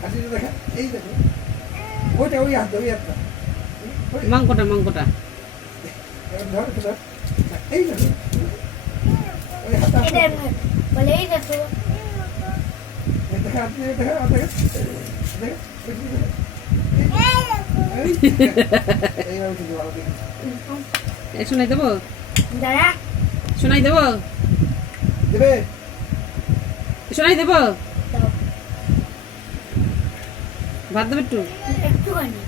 হাসিটা দেখা, এই দেখো ওইটা ওই হাতটা মাংকটা ধর ধর, এই দেখো ওই হাতটা বলে এই দেখো দেখা দেখা শোনাই দেবো দাঁড়া শোনাই দেবো দেবে শোনাই দেবো দাও ভাত দেবে একটু একটুখানি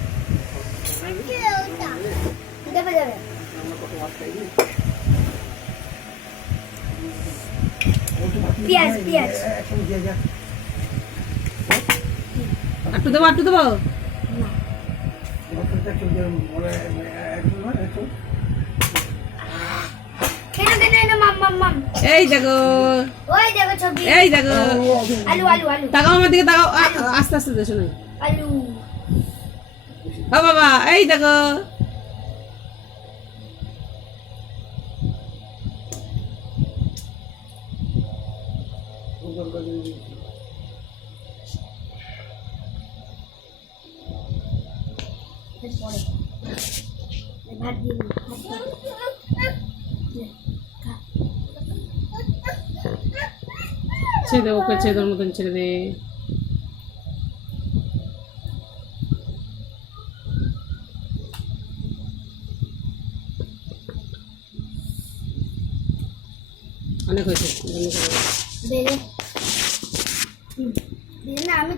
দেবে দেবে পেঁয়াজ একটু দেবো এই দেখো ওই দেখো ছবি এই দেখো আলু তাকাও আমার দিকে তাকাও আস্তে আস্তে দে শোনাই আলু ও বাবা এই দেখো ভাত দিয়ে ছেড়ে ওকে ছেলের মতন ছেড়ে দে অনেক হয়েছে বেলে না আমি